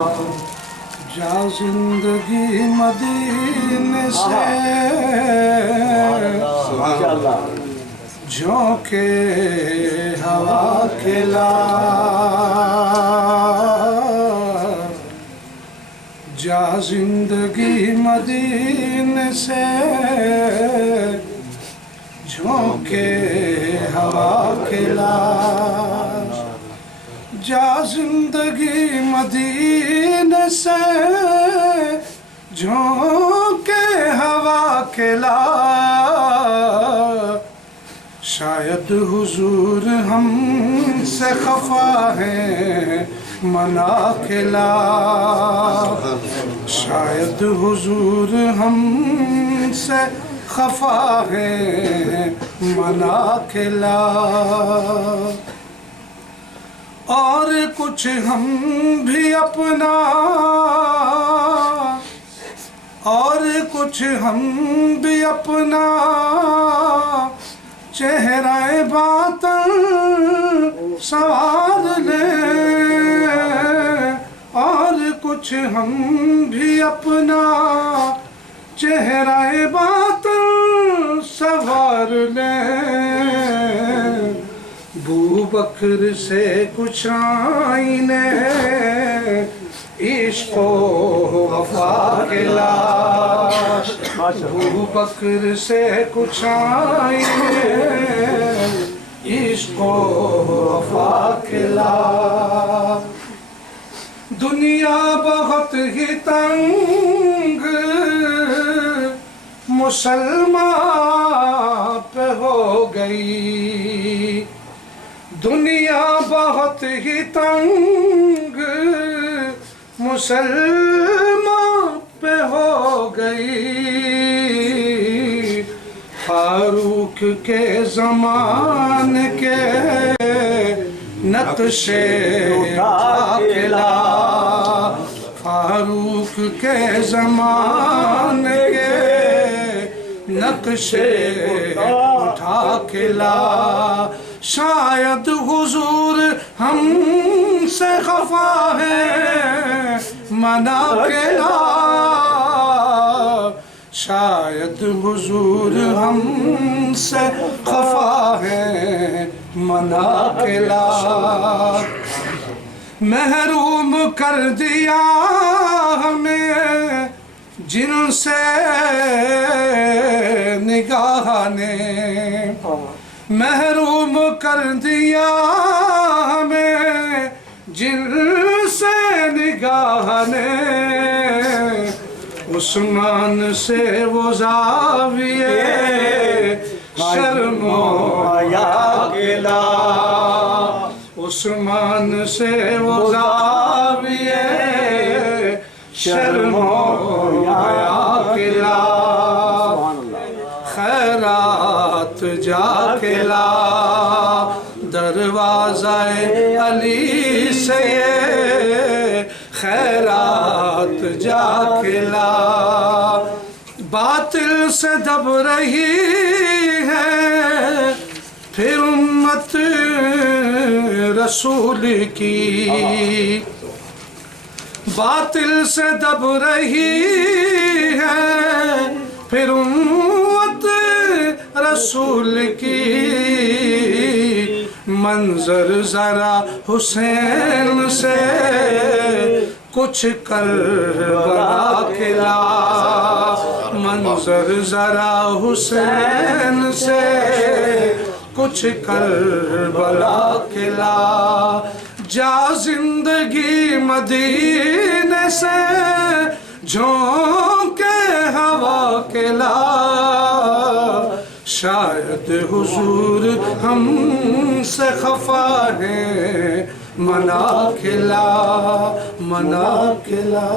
جا زندگی مدینے سے جھونکے ہوا کھلا، جا زندگی مدینے سے جھونکے ہوا کھلا، جا زندگی مدینے سے جھونکے ہوا کھلا، شاید حضور ہم سے خفا ہیں منا کھلا، شاید حضور ہم سے خفا ہیں منا کھلا، اور کچھ ہم بھی اپنا چہرہ باطن سنوار لیں، اور کچھ ہم بھی اپنا چہرہ باطن سنوار لیں، بو بکر سے کچھ آئینے عشق و وفا کھلا، بو بکر سے کچھ آئینے عشق و وفا کھلا، دنیا بہت ہی تنگ مسلمان پہ ہو گئی، دنیا بہت ہی تنگ مسلمان پہ ہو گئی، فاروق کے زمانے کے نقشے اٹھا کے لا، فاروق کے زمانے کے نقشے اٹھا کے لا، شاید حضور ہم سے خفا ہے منا کھلا، شاید حضور ہم سے خفا ہے منا کھلا، محروم کر دیا ہمیں جن سے نگاہ نے، محروم کر دیا ہمیں جن سے نگاہ نے، عثمان سے وہ زاویے شرم و حیا کھلا، عثمان سے وہ زاویے شرم و حیا کھلا، خیرات جا کے لا، دروازہ علی سے خیرات جا کے لا، باطل سے دب رہی ہے پھر امت رسول کی، باطل سے دب رہی ہے پھر امت رسول کی، منظر ذرا حسین سے کچھ کربلا کھلا، منظر ذرا حسین سے کچھ کربلا کھلا، جا زندگی مدینے سے جھونکے ہوا کھلا، شاید حضور ہم سے خفا ہے منا کھلا، منا کھلا۔